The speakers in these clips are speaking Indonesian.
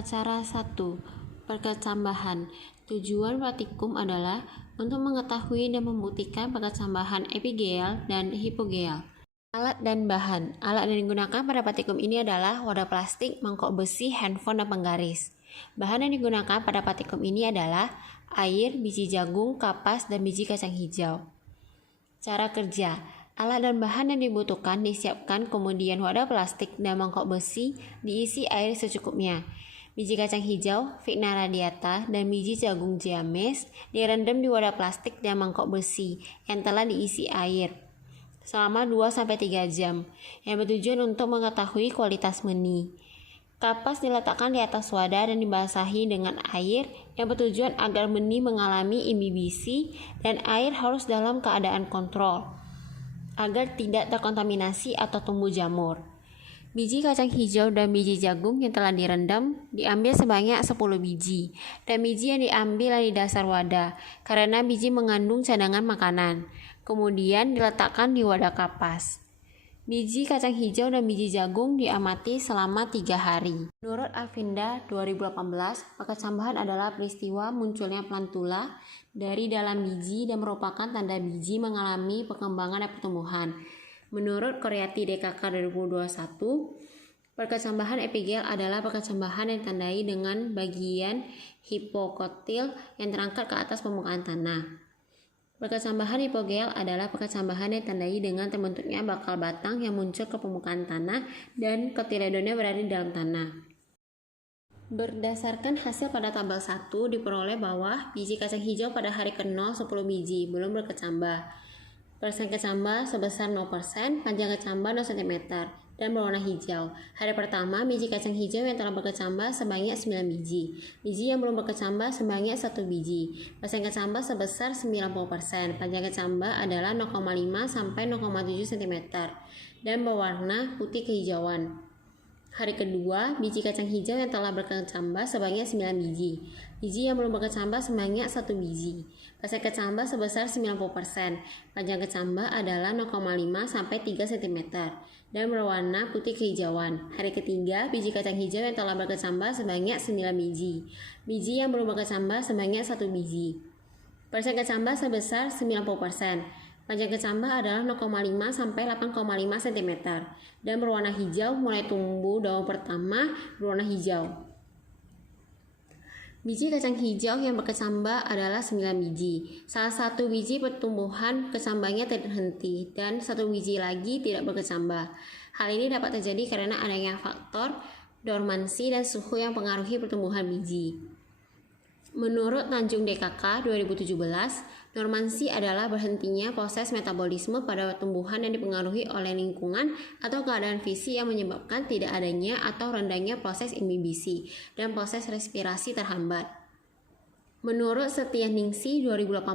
Acara 1. Perkecambahan. Tujuan praktikum adalah untuk mengetahui dan membuktikan perkecambahan epigel dan hipogeal. Alat dan bahan. Alat yang digunakan pada praktikum ini adalah wadah plastik, mangkok besi, handphone, dan penggaris. Bahan yang digunakan pada praktikum ini adalah air, biji jagung, kapas, dan biji kacang hijau. Cara kerja. Alat dan bahan yang dibutuhkan disiapkan, kemudian wadah plastik dan mangkok besi diisi air secukupnya. Biji kacang hijau, Vigna radiata, dan biji jagung Giames direndam di wadah plastik dan mangkok besi yang telah diisi air selama 2-3 jam, yang bertujuan untuk mengetahui kualitas meni. Kapas diletakkan di atas wadah dan dibasahi dengan air yang bertujuan agar meni mengalami imbibisi, dan air harus dalam keadaan kontrol agar tidak terkontaminasi atau tumbuh jamur. Biji kacang hijau dan biji jagung yang telah direndam diambil sebanyak 10 biji, dan biji yang diambil dari dasar wadah karena biji mengandung cadangan makanan. Kemudian diletakkan di wadah kapas. Biji kacang hijau dan biji jagung diamati selama 3 hari. Menurut Avinda 2018, perkecambahan adalah peristiwa munculnya plantula dari dalam biji dan merupakan tanda biji mengalami perkembangan dan pertumbuhan. Menurut Koryati DKK 2021, perkecambahan epigel adalah perkecambahan yang ditandai dengan bagian hipokotil yang terangkat ke atas permukaan tanah. Perkecambahan hipogel adalah perkecambahan yang ditandai dengan terbentuknya bakal batang yang muncul ke permukaan tanah dan kotiledonnya berada di dalam tanah. Berdasarkan hasil pada tabel 1 diperoleh bahwa biji kacang hijau pada hari ke-0 10 biji, belum berkecambah. Persen kecambah sebesar 0%, panjang kecambah 0 cm, dan berwarna hijau. Hari pertama, biji kacang hijau yang telah berkecambah sebanyak 9 biji. Biji yang belum berkecambah sebanyak 1 biji. Persen kecambah sebesar 90%. Panjang kecambah adalah 0,5-0,7 cm dan berwarna putih kehijauan. Hari kedua, biji kacang hijau yang telah berkecambah sebanyak 9 biji. Biji yang belum berkecambah sebanyak 1 biji. Persen kecambah sebesar 90%. Panjang kecambah adalah 0,5-3 cm dan berwarna putih kehijauan. Hari ketiga, biji kacang hijau yang telah berkecambah sebanyak 9 biji. Biji yang belum berkecambah sebanyak 1 biji. Persen kecambah sebesar 90%. Panjang kecambah adalah 0,5-8,5 cm dan berwarna hijau, mulai tumbuh daun pertama berwarna hijau. Biji kacang hijau yang berkecambah adalah 9 biji. Salah satu biji pertumbuhan kecambahnya terhenti dan 1 biji lagi tidak berkecambah. Hal ini dapat terjadi karena adanya faktor dormansi dan suhu yang mempengaruhi pertumbuhan biji. Menurut Tanjung DKK 2017, dormansi adalah berhentinya proses metabolisme pada tumbuhan yang dipengaruhi oleh lingkungan atau keadaan fisik yang menyebabkan tidak adanya atau rendahnya proses imbibisi dan proses respirasi terhambat. Menurut Setianingsih 2018,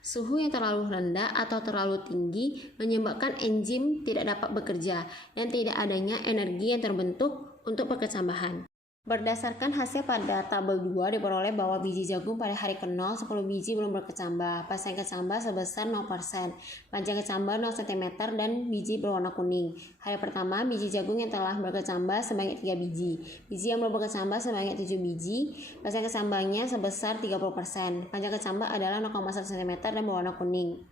suhu yang terlalu rendah atau terlalu tinggi menyebabkan enzim tidak dapat bekerja dan tidak adanya energi yang terbentuk untuk perkecambahan. Berdasarkan hasil pada tabel 2 diperoleh bahwa biji jagung pada hari ke-0 10 biji belum berkecambah, persen kecambah sebesar 0%, panjang kecambah 0 cm dan biji berwarna kuning. Hari pertama, biji jagung yang telah berkecambah sebanyak 3 biji. Biji yang belum berkecambah sebanyak 7 biji, persen kecambahnya sebesar 30%. Panjang kecambah adalah 0,1 cm dan berwarna kuning.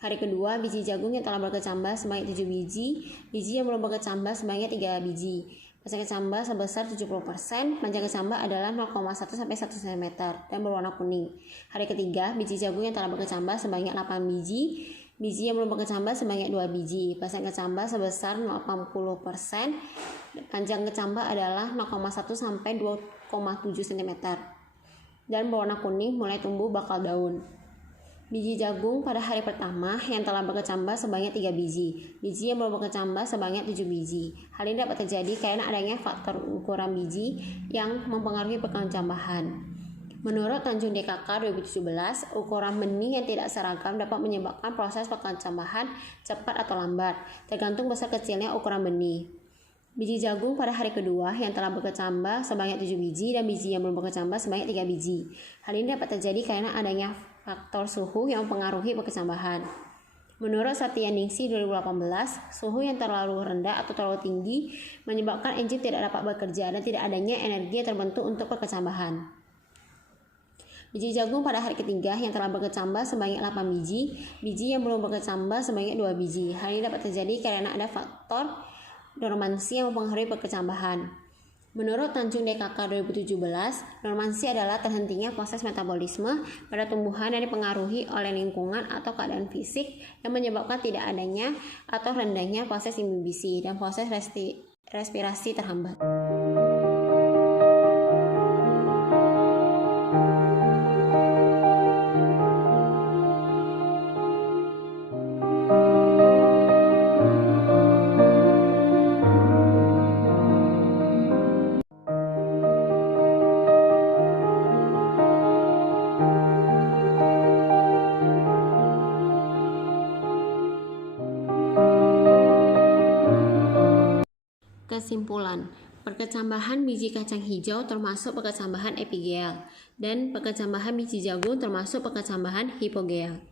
Hari kedua, biji jagung yang telah berkecambah sebanyak 7 biji. Biji yang belum berkecambah sebanyak 3 biji. Persen kecambah sebesar 70%, panjang kecambah adalah 0,1-1 cm dan berwarna kuning. Hari ketiga, biji jagung yang telah berkecambah sebanyak 8 biji. Biji yang belum berkecambah sebanyak 2 biji. Persen kecambah sebesar 80%, panjang kecambah adalah 0,1-2,7 cm dan berwarna kuning, mulai tumbuh bakal daun. Biji jagung pada hari pertama yang telah berkecambah sebanyak 3 biji. Biji yang belum berkecambah sebanyak 7 biji. Hal ini dapat terjadi karena adanya faktor ukuran biji yang mempengaruhi perkecambahan. Menurut Tanjung DKK 2017, ukuran benih yang tidak seragam dapat menyebabkan proses perkecambahan cepat atau lambat, tergantung besar kecilnya ukuran benih. Biji jagung pada hari kedua yang telah berkecambah sebanyak 7 biji dan biji yang belum berkecambah sebanyak 3 biji. Hal ini dapat terjadi karena adanya faktor suhu yang mempengaruhi perkecambahan. Menurut Satya-Ningsih 2018, suhu yang terlalu rendah atau terlalu tinggi menyebabkan enzim tidak dapat bekerja dan tidak adanya energi yang terbentuk untuk perkecambahan. Biji jagung pada hari ketiga yang telah berkecambah sebanyak 8 biji, biji yang belum berkecambah sebanyak 2 biji. Hal ini dapat terjadi karena ada faktor dormansi yang mempengaruhi perkecambahan. Menurut Tanjung DKK 2017, dormansi adalah terhentinya proses metabolisme pada tumbuhan yang dipengaruhi oleh lingkungan atau keadaan fisik yang menyebabkan tidak adanya atau rendahnya proses imbibisi dan proses respirasi terhambat. Kesimpulan, perkecambahan biji kacang hijau termasuk perkecambahan epigel dan perkecambahan biji jagung termasuk perkecambahan hipogel.